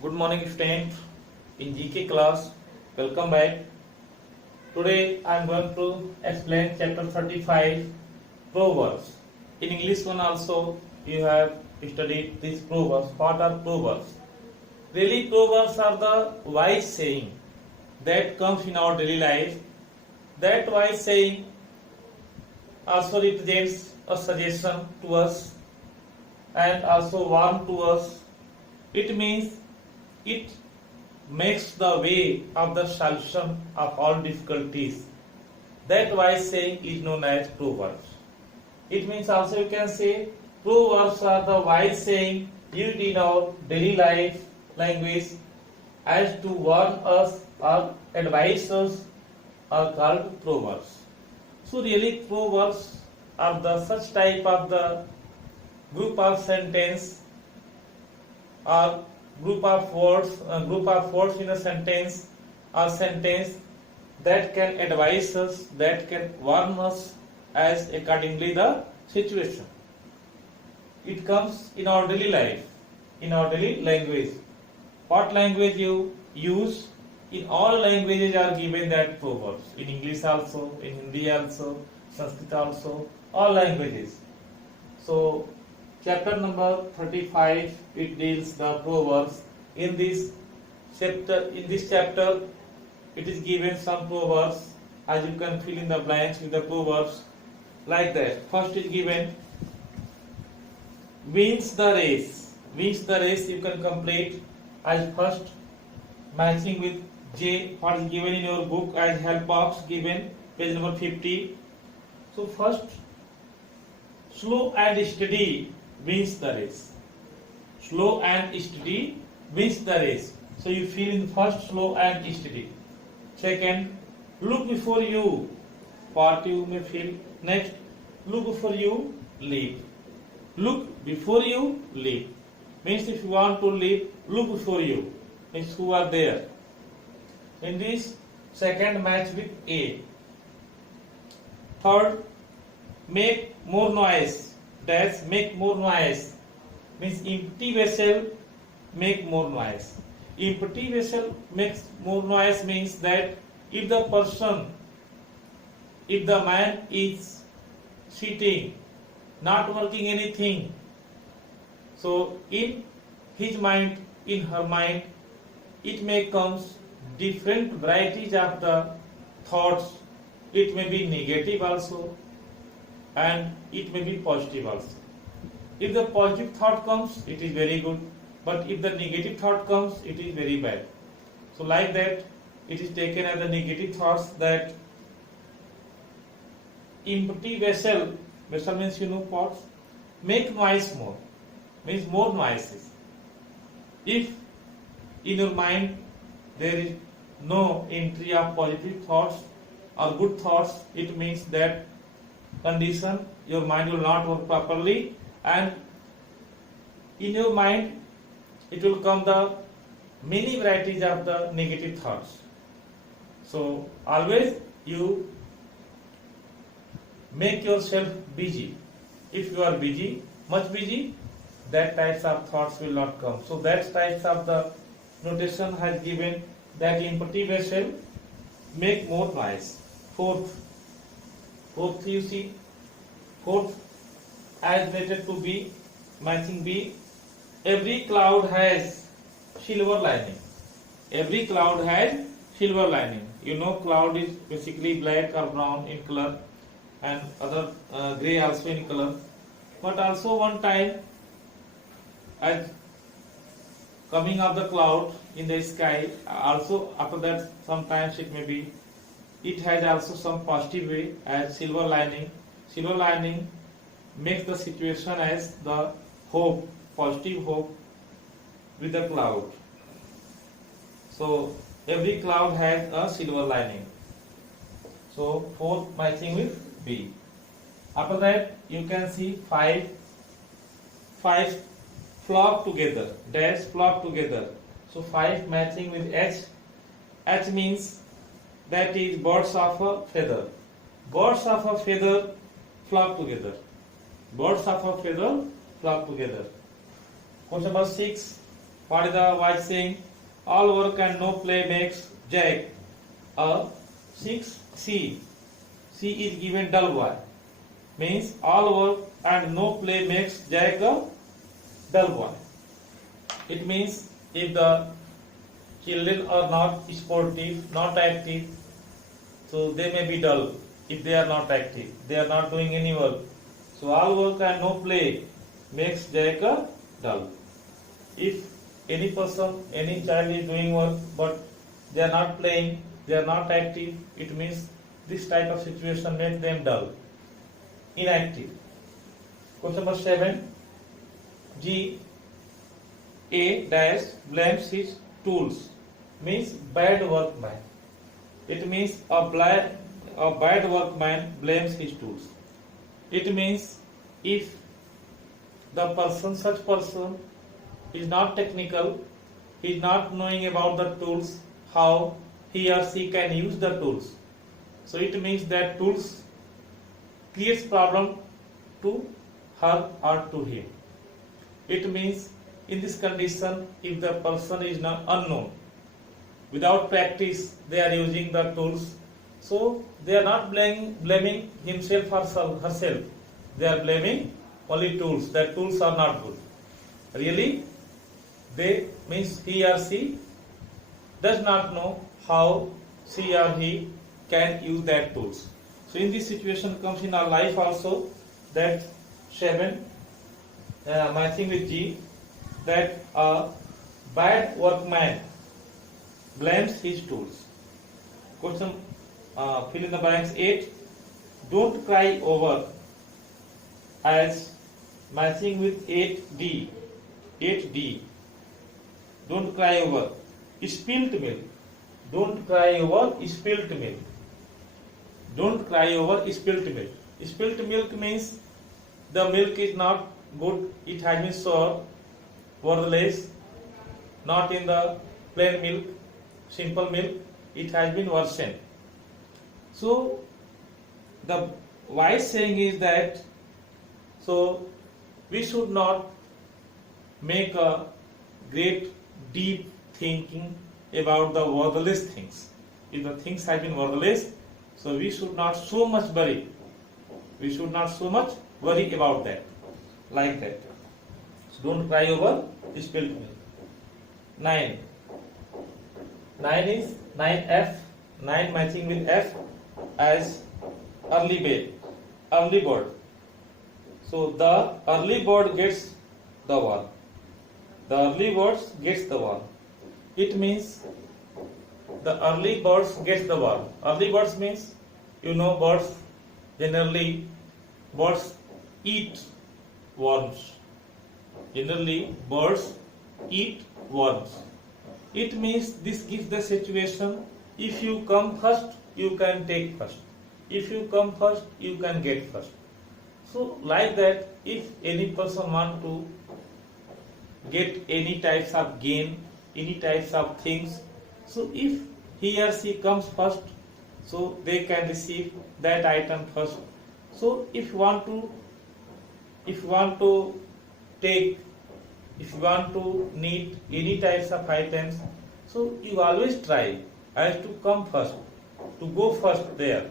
Good morning student in GK class. Welcome back. Today I am going to explain chapter 35 proverbs. In English one also you have studied these proverbs. What are proverbs? Really proverbs are the wise saying that comes in our daily life. That wise saying also represents a suggestion to us and also warn to us. It means it makes the way of the solution of all difficulties. That wise saying is known as proverbs. It means also you can say proverbs are the wise saying used in our daily life language as to warn us or advise us are called proverbs. So really proverbs are the such type of the group of sentence or group of words in a sentence or sentence that can advise us, that can warn us as accordingly the situation. It comes in our daily life, in our daily language. What language you use? In all languages are given that proverbs. In English also, in Hindi also, Sanskrit also, all languages. So chapter number 35 it deals the proverbs. In this chapter it is given some proverbs, as you can fill in the blanks with the proverbs like that. First is given wins the race. Wins the race you can complete as first matching with J, what is given in your book as help box, given page number 50. So first, slow and steady wins the race. Slow and steady wins the race. So you fill in first slow and steady. Second, look before you. What you may fill. Next, look before you leap. Look before you leap. Means if you want to leap, look before you. Means who are there. In this second match with A. Third, make more noise. Dash make more noise. Means empty vessel make more noise. Empty vessel makes more noise means that if the man is sitting, not working anything, so in his mind, in her mind, it may comes different varieties of the thoughts. It may be negative also and it may be positive also. If the positive thought comes, it is very good, but if the negative thought comes, it is very bad. So like that, it is taken as the negative thoughts that empty vessel means pots, make noise more, means more noises. If in your mind there is no entry of positive thoughts or good thoughts, it means that condition your mind will not work properly and in your mind it will come the many varieties of the negative thoughts. So always you make yourself busy. If you are busy, much busy, that types of thoughts will not come. So that types of the notation has given that empty vessel make more noise. Fourth you see, fourth as related to B, matching B, every cloud has silver lining. Every cloud has silver lining. You know cloud is basically black or brown in color and other grey also in color. But also one time as coming of the cloud in the sky, also after that sometimes it may be, it has also some positive way as silver lining. Silver lining makes the situation as the hope, positive hope with the cloud. So every cloud has a silver lining. So fourth matching with B. After that you can see five flock together, dash flock together. So 5 matching with H. H means that is birds of a feather. Birds of a feather flock together. Birds of a feather flock together. Question number 6. What is the wise saying? All work and no play makes Jack a 6C. C is given dull boy. Means all work and no play makes Jack a dull boy. It means if the children are not sportive, not active, so they may be dull if they are not active. They are not doing any work. So all work and no play makes Jack a dull. If any person, any child is doing work but they are not playing, they are not active, it means this type of situation makes them dull, inactive. Question number 7. G. A dash blames his tools. Means bad workman. It means a bad workman blames his tools. It means if the person, such person, is not technical, he is not knowing about the tools, how he or she can use the tools. So it means that tools creates problem to her or to him. It means in this condition, if the person is not unknown, without practice they are using the tools, so they are not blaming himself or herself. They are blaming only tools, that tools are not good. Really, they means he or she does not know how she or he can use that tools. So in this situation comes in our life also, that 7 matching with G, that a bad workman blames his tools. Question fill in the blanks 8. Don't cry over, as matching with 8D. 8D. Don't cry over spilt milk. Don't cry over spilt milk. Don't cry over spilt milk. Spilt milk means the milk is not good. It has been sour, worthless, not in the plain milk, simple milk. It has been worsened. So the wise saying is that, so we should not make a great deep thinking about the worthless things. If the things have been worthless, so we should not so much worry. We should not so much worry about that, like that. So don't cry over spilled milk. 9. 9 is 9F. 9 matching with F as early bird. So the early bird gets the worm. The early birds gets the worm. It means the early birds gets the worm. Early birds means, birds generally, birds eat worms. Generally birds eat worms. It means this gives the situation, if you come first, you can take first. If you come first, you can get first. So like that, if any person want to get any types of gain, any types of things, so if he or she comes first, so they can receive that item first. So if you want to need any types of items, so you always try as to come first, to go first there.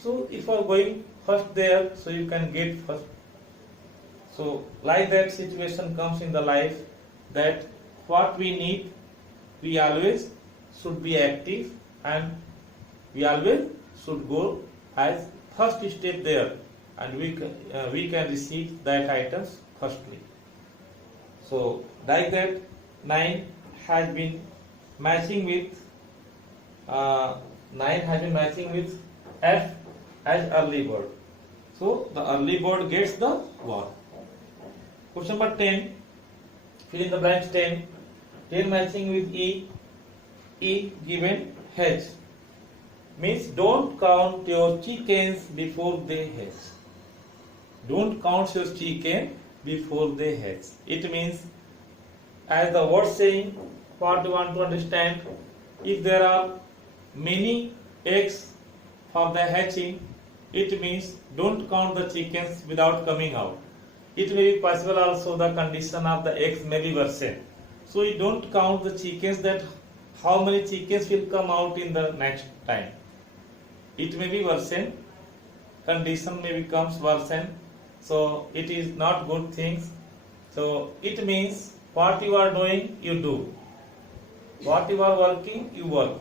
So if you are going first there, so you can get first. So like that situation comes in the life, that what we need, we always should be active and we always should go as first step there, and we can receive that items firstly. So like that, 9 has been matching with F as early bird. So the early bird gets the worm. Question number 10. Fill in the blanks 10. 10 matching with E. E given H. Means don't count your chickens before they hatch. Don't count your chicken before they hatch. It means, as the word saying, what you want to understand, if there are many eggs for the hatching, it means don't count the chickens without coming out. It may be possible also the condition of the eggs may be worsened. So you don't count the chickens, that how many chickens will come out in the next time. It may be worsened, condition may becomes worsened, so it is not good things. So it means what you are doing, you do. What you are working, you work.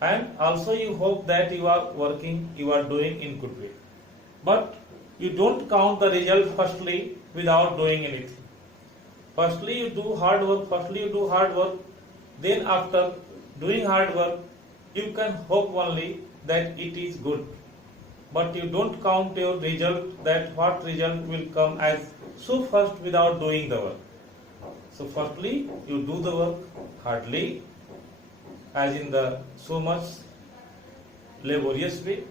And also you hope that you are working, you are doing in good way. But you don't count the result firstly without doing anything. Firstly you do hard work, then after doing hard work, you can hope only that it is good. But you don't count your result, that what result will come as so first without doing the work. So firstly you do the work hardly, as in the so much laborious way.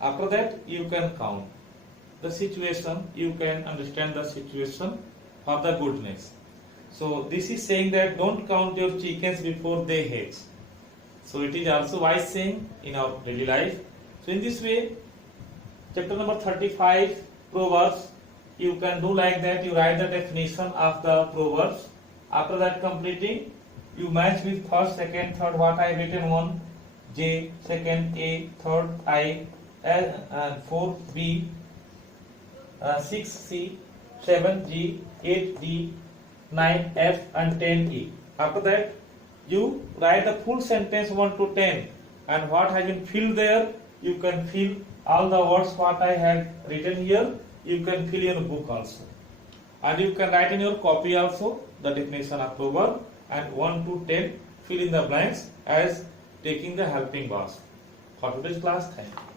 After that you can count the situation, you can understand the situation for the goodness. So this is saying that don't count your chickens before they hatch. So it is also wise saying in our daily life. So in this way, chapter number 35, Proverbs, you can do like that. You write the definition of the Proverbs. After that completing, you match with first, second, third, what I written, 1 J, second A, third I, and 4 B, 6 C, 7 G, 8 D, 9 F, and 10 E. After that, you write the full sentence 1 to 10, and what has been filled there, you can fill all the words what I have written here, you can fill in your book also. And you can write in your copy also the definition of proverb, and 1 to 10 fill in the blanks as taking the helping verse. For today's class, thank you.